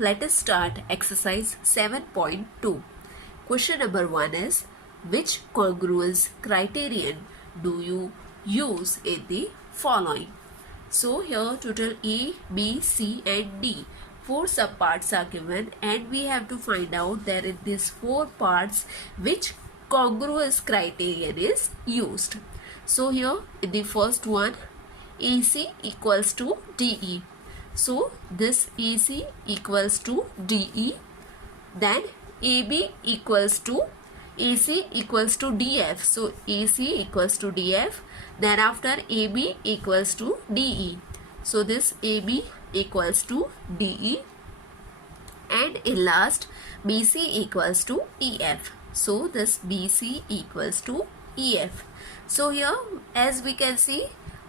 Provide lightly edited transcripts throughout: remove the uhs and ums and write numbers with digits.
let us start exercise 7.2. Question number 1 is, which congruence criterion do you use in the following? So here total A, B, C and D. 4 subparts are given and we have to find out that in these 4 parts which congruence criterion is used. So here in the first one, AC equals to DE. So this AC equals to DE, then AB equals to AC equals to DF. So AC equals to DF, then after AB equals to DE. So this AB equals to DE, and in last BC equals to EF. So this BC equals to EF. So here as we can see,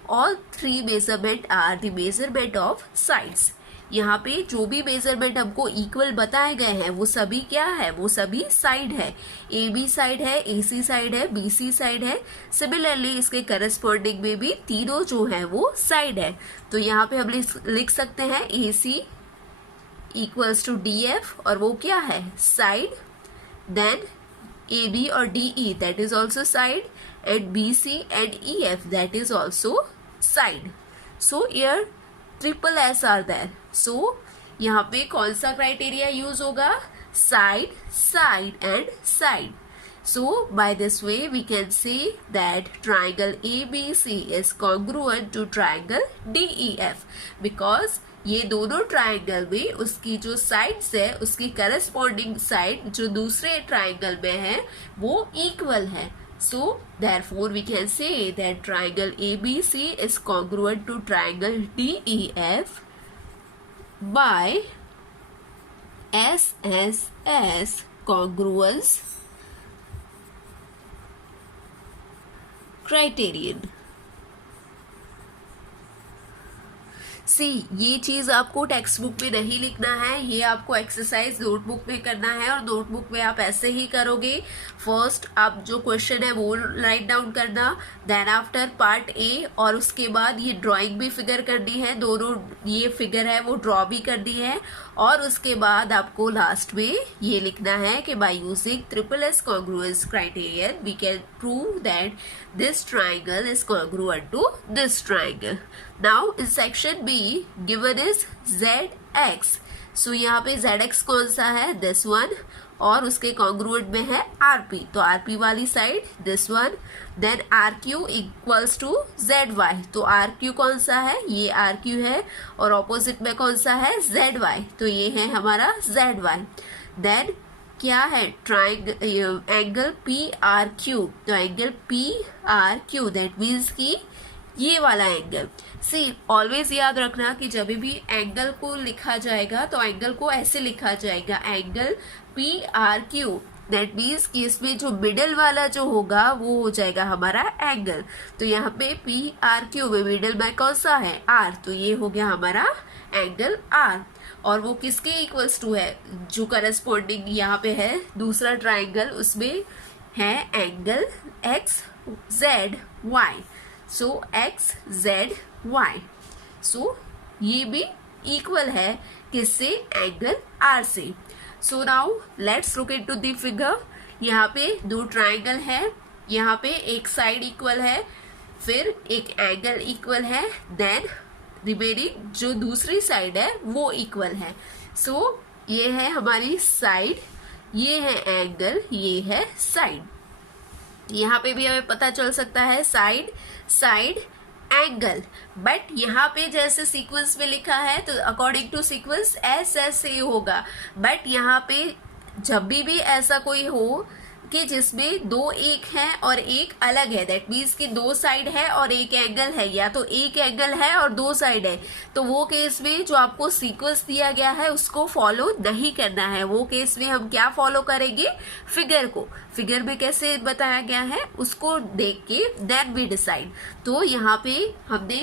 all 3 measurement are the measurement of sides. यहाँ पे जो भी measurement हमको equal बताए गए हैं वो सभी क्या है, वो सभी साइड है. ए बी साइड है, ए सी साइड है, बी सी साइड है. सिमिलरली इसके करस्पॉन्डिंग में भी तीनों जो है वो साइड है. तो यहाँ पे हम लिख सकते हैं A C equals to D F, और वो क्या है, साइड. देन ए बी और D E that is also side, and B C and E F that is also side. So here triple S are there. सो यहाँ पे कौन सा क्राइटेरिया यूज होगा, side, side and side. So by this way we can say that triangle ABC is congruent to triangle DEF because ये दोनों triangle में उसकी जो साइड्स है उसकी करस्पॉन्डिंग साइड जो दूसरे ट्राइंगल में है वो इक्वल है. So therefore we can say that triangle ABC is congruent to triangle DEF by SSS congruence criterion. सी ये चीज आपको टेक्स्ट बुक में नहीं लिखना है, ये आपको एक्सरसाइज नोटबुक में करना है, और नोटबुक में आप ऐसे ही करोगे. फर्स्ट आप जो क्वेश्चन है वो राइट डाउन करना, देन आफ्टर पार्ट ए, और उसके बाद ये ड्राइंग भी फिगर करनी है, दोनों ये फिगर है वो ड्रॉ भी करनी है, और उसके बाद आपको लास्ट में ये लिखना है कि by using triple S congruence criterion we can prove that this triangle is congruent to this triangle. Now in section B given is ZX. So यहाँ पे ZX कौन सा है, this one, और उसके congruent में है RP. तो RP वाली side this one. Then RQ equals to ZY. तो RQ कौन सा है, ये RQ है, और opposite में कौन सा है, ZY. तो ये है हमारा ZY. Then क्या है, triangle angle P R Q. तो angle P R Q that means कि ये वाला एंगल. सी ऑलवेज याद रखना कि जब भी एंगल को लिखा जाएगा तो एंगल को ऐसे लिखा जाएगा, angle P R Q. That means कि इसमें जो मिडल वाला जो होगा वो हो जाएगा हमारा एंगल. तो यहाँ पे पी आर क्यू में मिडल में कौन सा है, आर. तो ये हो गया हमारा एंगल आर, और वो किसके इक्वल्स टू है, जो करस्पॉन्डिंग यहाँ पे है दूसरा ट्राइंगल उसमें है एंगल एक्स जेड वाई. सो एक्स जेड वाई. सो ये भी इक्वल है किससे, एंगल आर से. So now let's look into the figure. यहाँ पे दो ट्राइंगल है, यहाँ पे एक साइड इक्वल है, फिर एक एंगल इक्वल है, देन रिमेनिंग जो दूसरी साइड है वो इक्वल है. सो ये है हमारी साइड, ये है एंगल, ये है साइड. यहाँ पे भी हमें पता चल सकता है साइड साइड एंगल, बट यहाँ पे जैसे सीक्वेंस में लिखा है तो according to sequence S S A होगा. बट यहाँ पे जब भी ऐसा कोई हो कि जिसमें दो एक है और एक अलग है, दैट मीन्स कि दो साइड है और एक एंगल है, या तो एक एंगल है और दो साइड है, तो वो केस में जो आपको सीक्वेंस दिया गया है उसको फॉलो नहीं करना है. वो केस में हम क्या फॉलो करेंगे, फिगर को. फिगर में कैसे बताया गया है उसको देख के देन वी डिसाइड. तो यहाँ पे हमने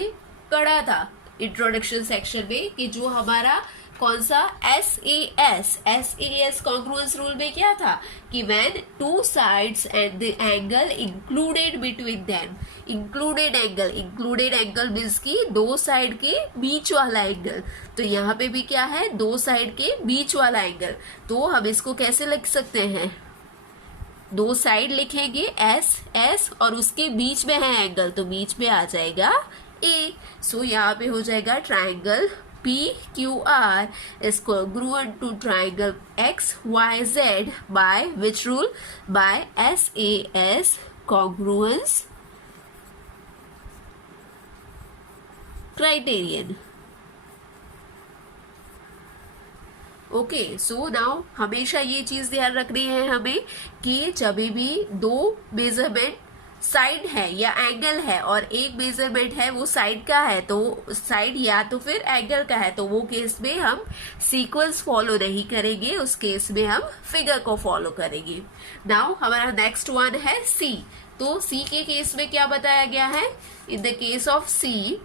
पढ़ा था इंट्रोडक्शन सेक्शन में कि जो हमारा कौन सा, SAS कॉन्ग्रुएंस रूल में क्या था कि when two sides and the angle included between them, included angle means की दो साइड के बीच वाला एंगल, तो यहाँ पे भी क्या है, दो साइड के बीच वाला एंगल, तो हम इसको कैसे लिख सकते हैं, दो साइड लिखेंगे एस और उसके बीच में है एंगल, तो बीच में आ जाएगा ए, सो यहाँ पे हो जाएगा triangle PQR is congruent to triangle XYZ by which rule? By SAS congruence criterion. Okay, so now हमेशा ये चीज ध्यान रखनी है हमें कि जब भी दो मेजरमेंट साइड है या एंगल है और एक मेजरमेंट है वो साइड का है, तो साइड या तो फिर एंगल का है, तो वो केस में हम सीक्वेंस फॉलो नहीं करेंगे, उस केस में हम फिगर को फॉलो करेंगे। नाउ हमारा नेक्स्ट वन है सी। तो सी के केस में क्या बताया गया है, इन द केस ऑफ सी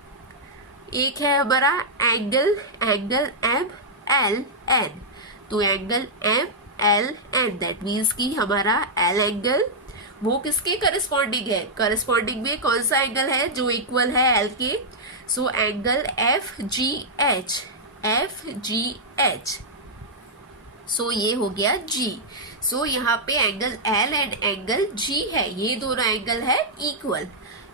एक है हमारा एंगल MLN, तो एंगल MLN दैट मीन्स कि हमारा एल एंगल वो किसके करस्पॉन्डिंग है, करस्पॉन्डिंग में कौन सा एंगल है जो इक्वल है एल के, सो एंगल FGH, सो ये हो गया G। सो यहाँ पे angle L and angle G है, ये दोनों एंगल है equal.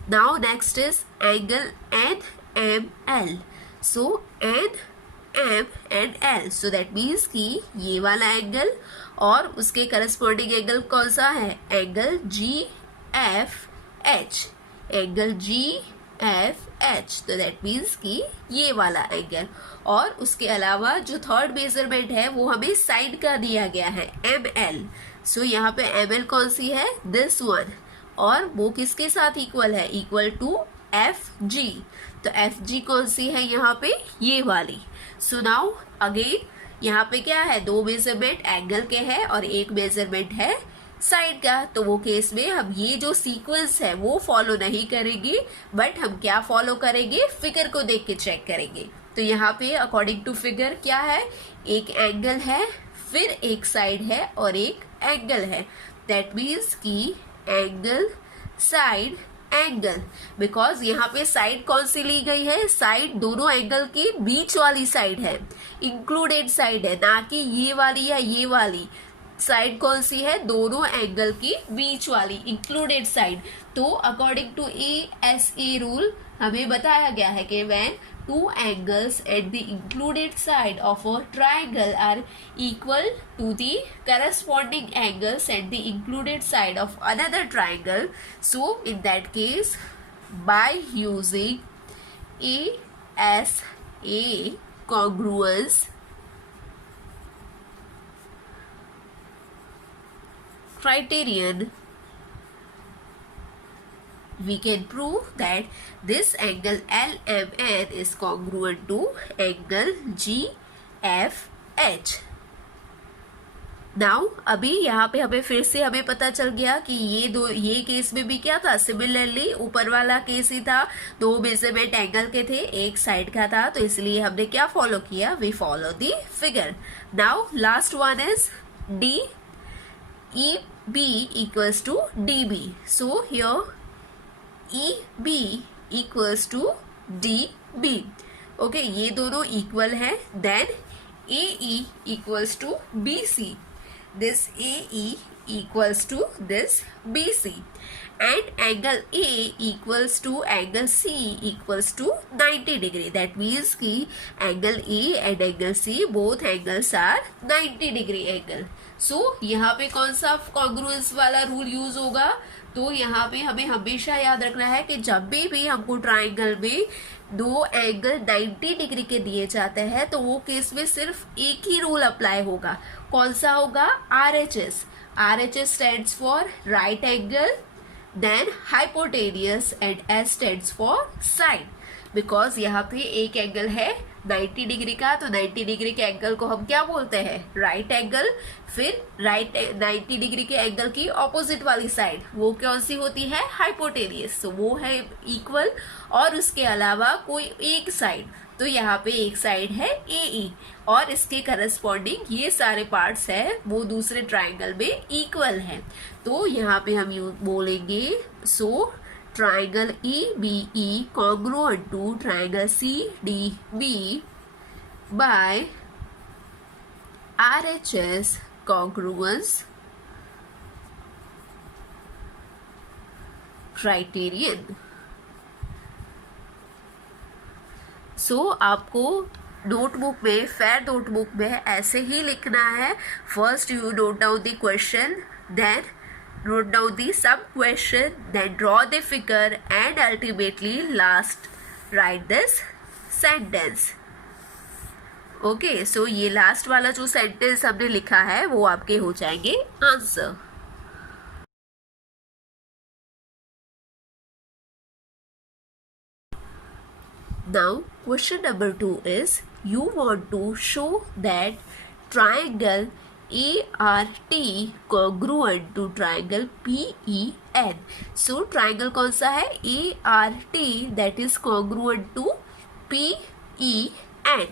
Now next is angle NML, so NM and L, so that means कि ये वाला एंगल और उसके करस्पॉन्डिंग एंगल कौन सा है, एंगल GFH, एंगल GFH, तो दैट मीन्स कि ये वाला एंगल। और उसके अलावा जो थर्ड मेजरमेंट है वो हमें साइड का दिया गया है ML, सो यहाँ पे ML कौन सी है, दिस वन, और वो किसके साथ इक्वल है, इक्वल टू FG, तो FG कौन सी है यहाँ पे, ये वाली। सो नाउ अगेन यहाँ पे क्या है, दो मेजरमेंट एंगल के हैं और एक मेजरमेंट है साइड का, तो वो केस में हम ये जो सीक्वेंस है वो फॉलो नहीं करेंगे, बट हम क्या फॉलो करेंगे, फिगर को देख के चेक करेंगे। तो यहाँ पे अकॉर्डिंग टू फिगर क्या है, एक एंगल है, फिर एक साइड है और एक एंगल है, दैट मीन्स कि एंगल साइड एंगल, बिकॉज यहाँ पे साइड कौन सी ली गई है, साइड दोनों एंगल के बीच वाली साइड है, इंक्लूडेड साइड है, ना कि ये वाली या ये वाली साइड कौन सी है, दोनों एंगल की बीच वाली इंक्लूडेड साइड। तो अकॉर्डिंग टू ASA रूल हमें बताया गया है कि when two angles at the included side of a triangle are equal to the corresponding angles at the included side of another triangle, so in that case by using ASA congruence criterion we can prove that this angle LMN is congruent to angle GFH. Now अभी यहाँ पे हमें फिर से हमें पता चल गया कि ये केस में भी क्या था, सिमिलरली ऊपर वाला केस ही था, दो मेजरमेंट एंगल के थे, एक साइड का था, तो इसलिए हमने क्या फॉलो किया, we follow the figure. Now last one is D, EB equals to DB, so here EB equals to DB, okay ये दोनों इक्वल है, then AE equals to BC, this AE equals to this BC, and angle A equals to angle C equals to 90 degree, that means कि angle A and angle C both angles are 90 degree angle। सो यहाँ पे कौन सा congruence वाला rule use होगा, तो यहाँ पे हमें हमेशा याद रखना है कि जब भी हमको ट्राइंगल में दो एंगल 90 डिग्री के दिए जाते हैं तो वो केस में सिर्फ एक ही रूल अप्लाई होगा, कौन सा होगा, RHS। RHS stands for right angle, then hypotenuse, and S stands for side, because यहाँ पे एक एंगल है 90 डिग्री का, तो 90 डिग्री के एंगल को हम क्या बोलते हैं, राइट एंगल। फिर राइट 90 डिग्री के एंगल की ऑपोजिट वाली साइड वो कौन सी होती है, हाइपोटेनियस, तो वो है इक्वल। और उसके अलावा कोई एक साइड, तो यहाँ पे एक साइड है AE और इसके करस्पॉन्डिंग ये सारे पार्ट्स है वो दूसरे ट्राइंगल में इक्वल है। तो यहाँ पे हम यू बोलेंगे सो triangle EBE congruent to triangle CDB by RHS congruence criterion। आपको नोटबुक में, फेयर नोटबुक में ऐसे ही लिखना है। First you note down the question, then note down the sub question, then draw the figure and ultimately last write this sentence। Okay, so ये last वाला जो सेंटेंस हमने लिखा है वो आपके हो जाएंगे answer. Now question number 2 is you want to show that triangle ART congruent to triangle PEN। So triangle कौन सा है, ART, that is congruent to PEN।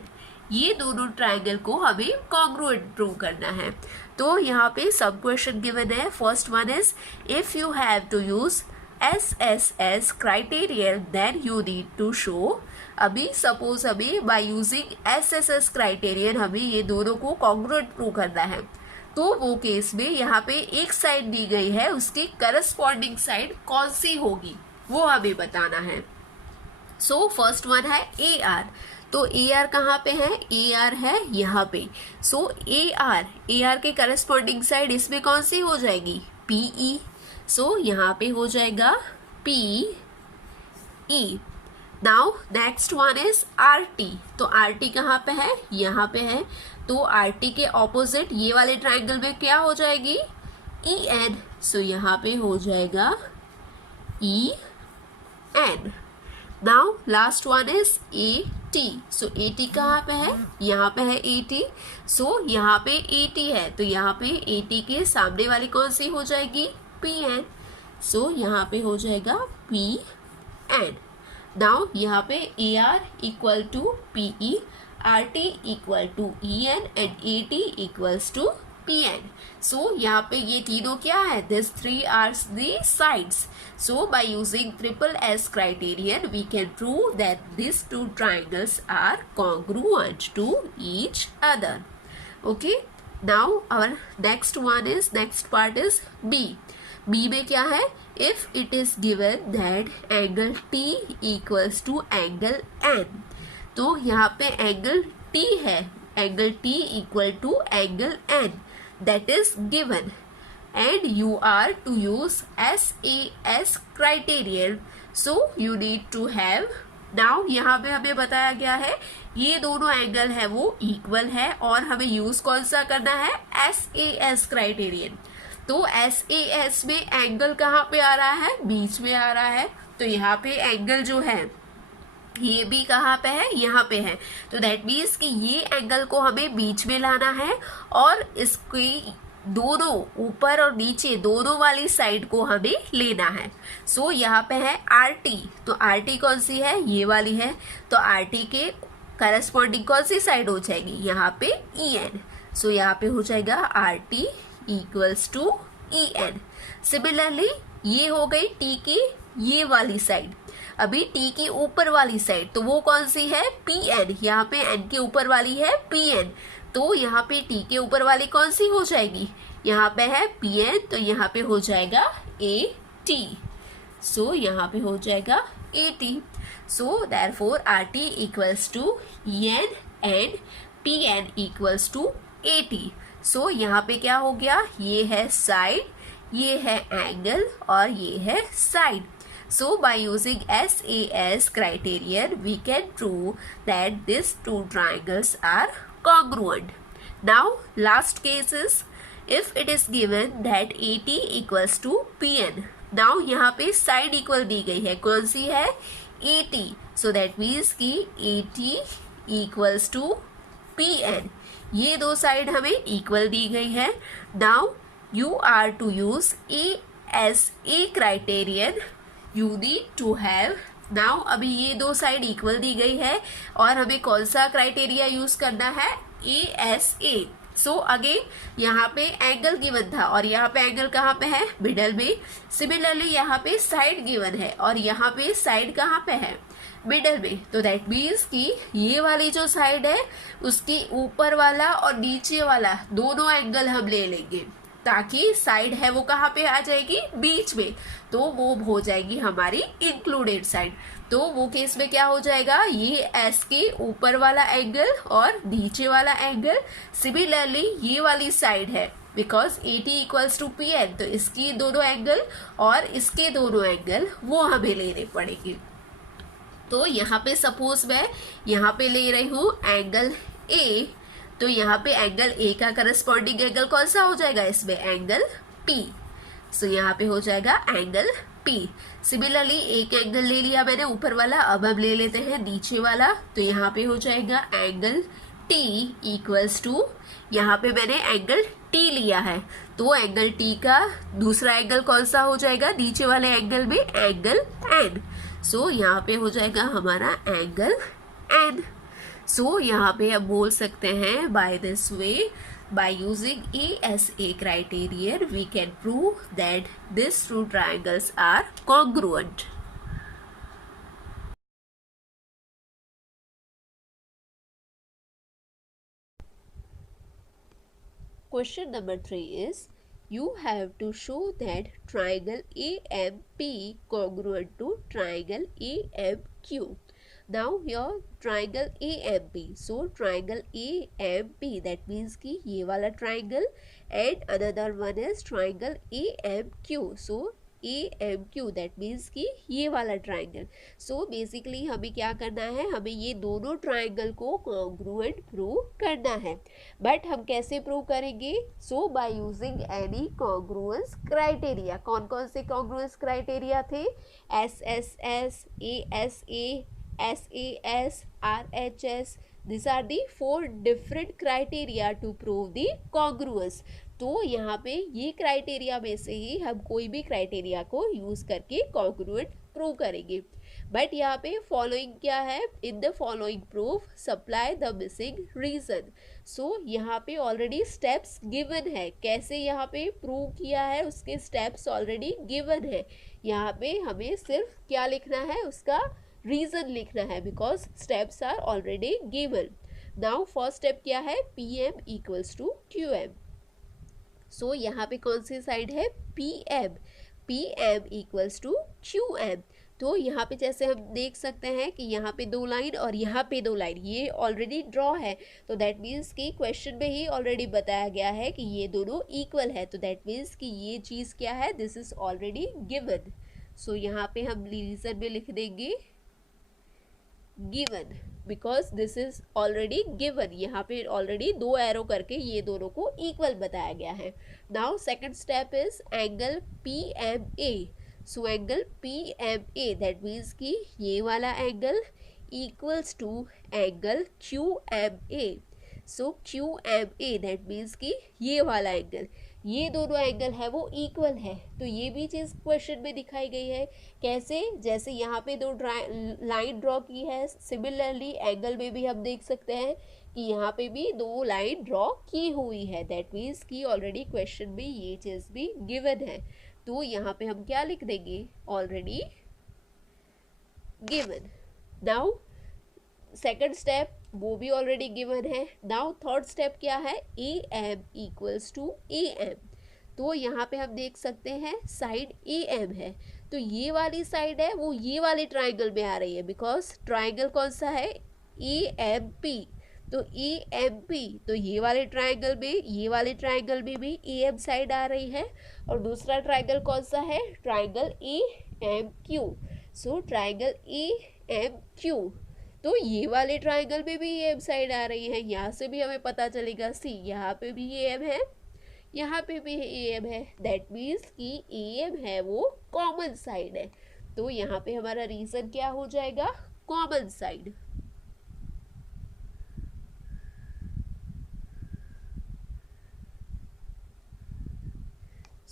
ये दोनों ट्राइंगल को हमें कॉन्ग्रुएंट प्रूव करना है। तो यहाँ पे सब क्वेश्चन गिवन है। First one is if you have to use SSS criterion then you need to show. अभी सपोज हमें बाय यूजिंग SSS क्राइटेरियन हमें ये दोनों को कॉन्ग्रुएंट प्रूव करना है, तो वो केस में यहाँ पे एक साइड दी गई है, उसकी करस्पॉन्डिंग साइड कौन सी होगी वो हमें बताना है। सो फर्स्ट वन है AR। तो AR कहाँ पे है, AR है यहाँ पे। सो AR के करस्पॉन्डिंग साइड इसमें कौन सी हो जाएगी, PE। सो यहाँ पे हो जाएगा PE। Now next one is RT। तो RT कहाँ पे है, यहाँ पे है। तो RT के ऑपोजिट ये वाले ट्राइंगल में क्या हो जाएगी, EN। सो यहाँ पे हो जाएगा EN। Now last one is AT। So AT कहाँ पे है, यहाँ पे है AT। सो यहाँ पे AT है, तो यहाँ पे AT के सामने वाली कौन सी हो जाएगी, PN। सो यहाँ पे हो जाएगा PN। नाउ यहाँ पे AR equal to PE, RT equal to EN and AT equals to PN। So यहाँ पे ये तीनों क्या है, this three are the sides. So by using SSS criterion we can prove that these two triangles are congruent to each other। Okay, now our next part is B में क्या है, if it is given that angle T equals to angle N। तो यहाँ पे angle T है, angle T equal to angle N that is given and you are to use SAS criterion। So you need to have, now यहाँ पे हमें बताया गया है ये दोनों एंगल है वो इक्वल है और हमें यूज कौन सा करना है, SAS क्राइटेरियन। तो SAS में एंगल कहाँ पे आ रहा है, बीच में आ रहा है। तो यहाँ पे एंगल जो है ये भी कहाँ पे है, यहाँ पे है। तो दैट मीन्स कि ये एंगल को हमें बीच में लाना है और इसकी दोनों ऊपर और नीचे दोनों वाली साइड को हमें लेना है। सो यहाँ पे है RT। तो RT कौन सी है, ये वाली है। तो RT के करस्पॉन्डिंग कौन सी साइड हो जाएगी, यहाँ पे EN। सो यहाँ पे हो जाएगा RT equals to EN। Similarly ये हो गई T की ये वाली साइड। अभी T की ऊपर वाली साइड तो वो कौन सी है, PN। यहाँ पे N के ऊपर वाली है PN। तो यहाँ पे T के ऊपर वाली कौन सी हो जाएगी, यहाँ पे है PN। तो यहाँ पे हो जाएगा AT। सो यहाँ पे हो जाएगा AT। So therefore RT equals to EN and PN equals to AT। So यहाँ पे क्या हो गया, ये है साइड, ये है एंगल और ये है side. So by using SAS criterion we can prove that these two triangles are congruent। Now last case is if it is given that AT equals to PN। Now यहाँ पे side equal दी गई है, कौन सी है, AT। So that means कि AT equals to P N. ये दो साइड हमें इक्वल दी गई है। Now you are to use A S A criterion, you need to have. Now अभी ये दो साइड इक्वल दी गई है और हमें कौन सा क्राइटेरिया यूज करना है, ए एस ए। सो अगेन यहाँ पे एंगल गिवन था और यहाँ पे एंगल कहाँ पे है, मिडल में। सिमिलरली यहाँ पे साइड गिवन है और यहाँ पे साइड कहाँ पे है, मिडल में। तो दैट मीन्स कि ये वाली जो साइड है उसके ऊपर वाला और नीचे वाला दोनों एंगल हम ले लेंगे, ताकि साइड है वो कहाँ पे आ जाएगी, बीच में। तो वो हो जाएगी हमारी इंक्लूडेड साइड। तो वो केस में क्या हो जाएगा, ये एस के ऊपर वाला एंगल और नीचे वाला एंगल। सिमिलरली ये वाली साइड है because A T equals to P N, तो इसकी दोनों एंगल और इसके दोनों एंगल वो हमें लेने पड़ेंगे। तो यहाँ पे सपोज मैं यहाँ पे ले रही हूँ एंगल ए, तो यहाँ पे एंगल ए का करस्पॉन्डिंग एंगल कौन सा हो जाएगा, इसमें एंगल पी। सो यहाँ पे हो जाएगा एंगल पी। सिमिलरली एक एंगल ले लिया मैंने ऊपर वाला, अब हम ले लेते हैं नीचे वाला। तो यहाँ पे हो जाएगा एंगल टी इक्वल्स टू, यहाँ पे मैंने एंगल टी लिया है, तो एंगल टी का दूसरा एंगल कौन सा हो जाएगा नीचे वाले एंगल में, एंगल एन। सो यहाँ पे हो जाएगा हमारा एंगल एन। सो यहाँ पे हम बोल सकते हैं by this way, by using ASA criterion we can prove that these two triangles are congruent. Question number 3 is, you have to show that triangle AMP congruent to triangle AMQ. Now here triangle AMP, so triangle AMP that means कि ये वाला triangle and another one is triangle AMQ, so AMQ that means कि ये वाला triangle. So basically हमें क्या करना है, हमें ये दोनों triangle को congruent prove करना है। but हम कैसे prove करेंगे, so by using any congruence criteria। कौन कौन से congruence criteria थे, SSS, ASA, SAS, RHS, these are the 4 different criteria to prove the congruence। तो यहाँ पे ये क्राइटेरिया में से ही हम कोई भी क्राइटेरिया को यूज करके कॉन्ग्रुएंट प्रूव करेंगे। बट यहाँ पे फॉलोइंग क्या है, in the following proof supply the missing reason. So यहाँ पे ऑलरेडी स्टेप्स गिवन है, कैसे यहाँ पे प्रूव किया है उसके स्टेप्स ऑलरेडी गिवन है। यहाँ पे हमें सिर्फ क्या लिखना है, उसका रीजन लिखना है, because steps are already given. Now first step क्या है, P M equals to Q M. So यहाँ पे कौन सी साइड है, P M equals to Q M. तो यहाँ पे जैसे हम देख सकते हैं कि यहाँ पे 2 लाइन और यहाँ पे 2 लाइन, ये ऑलरेडी ड्रॉ है। तो दैट मीन्स कि क्वेश्चन में ही ऑलरेडी बताया गया है कि ये दोनों इक्वल है। तो दैट मीन्स कि ये चीज़ क्या है, दिस इज ऑलरेडी गिवन। सो यहाँ पे हम रीजन में लिख देंगे given, because this is already given. यहाँ पे ऑलरेडी 2 एरो करके ये दोनों को इक्वल बताया गया है। Now second step is angle P M A. So angle P M A that means कि ये वाला angle equals to angle Q M A. So Q M A that means कि ये वाला एंगल, ये दोनों एंगल है वो इक्वल है। तो ये भी चीज़ क्वेश्चन में दिखाई गई है, कैसे, जैसे यहाँ पे 2 लाइन ड्रॉ की है, सिमिलरली एंगल में भी हम देख सकते हैं कि यहाँ पे भी 2 लाइन ड्रॉ की हुई है। दैट मीन्स कि ऑलरेडी क्वेश्चन में ये चीज़ भी गिवन है। तो यहाँ पे हम क्या लिख देंगे, already given. Now second step वो भी ऑलरेडी गिवन है। नाउ थर्ड स्टेप क्या है, A M equals to A M. तो यहाँ पे हम देख सकते हैं साइड ए एम है, तो ये वाली साइड है वो ये वाले ट्राइंगल में आ रही है, बिकॉज ट्राइंगल कौन सा है, ए एम पी। तो ए एम पी, तो ये वाले ट्राइंगल में, ये वाले ट्राइंगल में भी ए एम साइड आ रही है। और दूसरा ट्राइंगल कौन सा है, triangle A M Q. So triangle A M Q, तो ये वाले ट्राइंगल में भी ए एम साइड आ रही है। यहाँ से भी हमें पता चलेगा, सी यहाँ पे भी ए एम है, यहाँ पे भी ए एम है। दैट मीन्स कि ए एम है वो कॉमन साइड है। तो यहाँ पे हमारा रीजन क्या हो जाएगा, कॉमन साइड।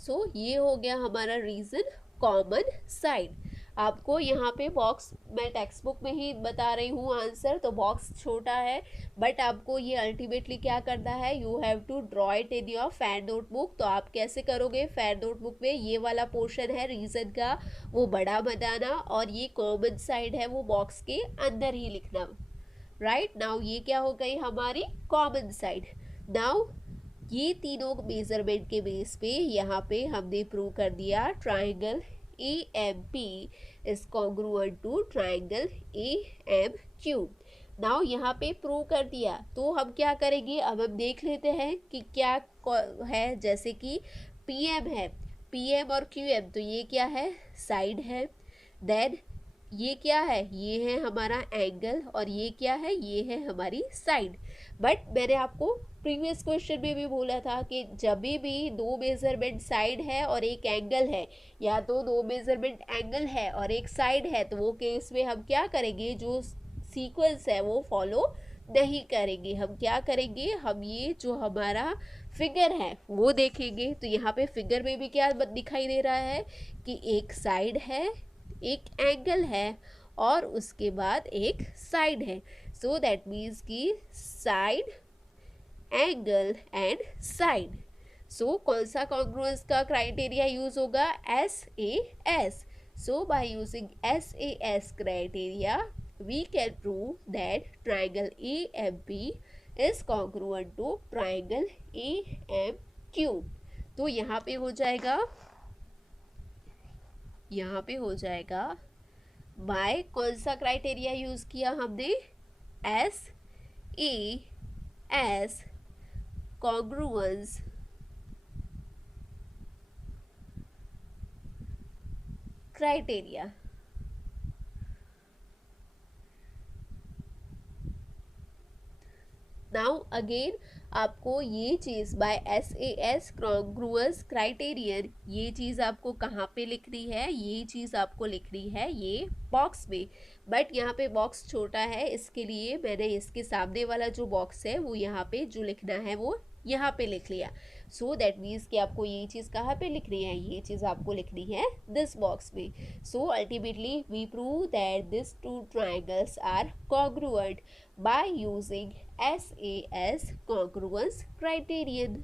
सो ये हो गया हमारा रीज़न कॉमन साइड। आपको यहाँ पे बॉक्स, मैं टेक्स्ट बुक में ही बता रही हूँ आंसर, तो बॉक्स छोटा है, बट आपको ये अल्टीमेटली क्या करना है, you have to draw it in your fan notebook. तो आप कैसे करोगे, फैन नोटबुक में ये वाला पोर्शन है रीज़न का वो बड़ा बनाना, और ये कॉमन साइड है वो बॉक्स के अंदर ही लिखना। राइट नाउ ये क्या हो गई हमारी कॉमन साइड। नाउ ये तीनों मेजरमेंट के बेस पे यहाँ पे हमने प्रूव कर दिया triangle A M P is congruent to triangle A M Q. Now यहाँ पे प्रूव कर दिया, तो हम क्या करेंगे, अब हम देख लेते हैं कि क्या है। जैसे कि पी एम है, पी एम और क्यू एम, तो ये क्या है, साइड है। देन ये क्या है, ये है हमारा एंगल, और ये क्या है, ये है हमारी साइड। बट मैंने आपको प्रीवियस क्वेश्चन में भी बोला था कि जब भी दो मेजरमेंट साइड है और एक एंगल है, या तो दो मेजरमेंट एंगल है और एक साइड है, तो वो केस में हम क्या करेंगे, जो सीक्वेंस है वो फॉलो नहीं करेंगे। हम क्या करेंगे, हम ये जो हमारा फिगर है वो देखेंगे। तो यहाँ पे फिगर में भी क्या दिखाई दे रहा है कि एक साइड है, एक एंगल है, और उसके बाद एक साइड है। सो दैट मीन्स कि साइड, एंगल एंड साइड। सो कौन सा कॉन्ग्रुएंस का क्राइटेरिया यूज होगा, SAS। So by using SAS criteria we can prove that triangle AMP is congruent to triangle AMQ। तो यहाँ पे हो जाएगा, यहाँ पे हो जाएगा बाय कौन सा क्राइटेरिया यूज किया हमने, SAS congruence criteria. Now again आपको ये चीज़ बाय SAS कॉन्ग्रुएंस क्राइटेरियन, ये चीज़ आपको कहाँ पे लिखनी है, ये चीज़ आपको लिखनी है ये बॉक्स में। बट यहाँ पे बॉक्स छोटा है, इसके लिए मैंने इसके सामने वाला जो बॉक्स है वो यहाँ पे जो लिखना है वो यहाँ पे लिख लिया। सो दैट मीन्स कि आपको ये चीज़ कहाँ पे लिखनी है, ये चीज़ आपको लिखनी है दिस बॉक्स में। So ultimately we prove that this two triangles are congruent by using SAS congruence criterion।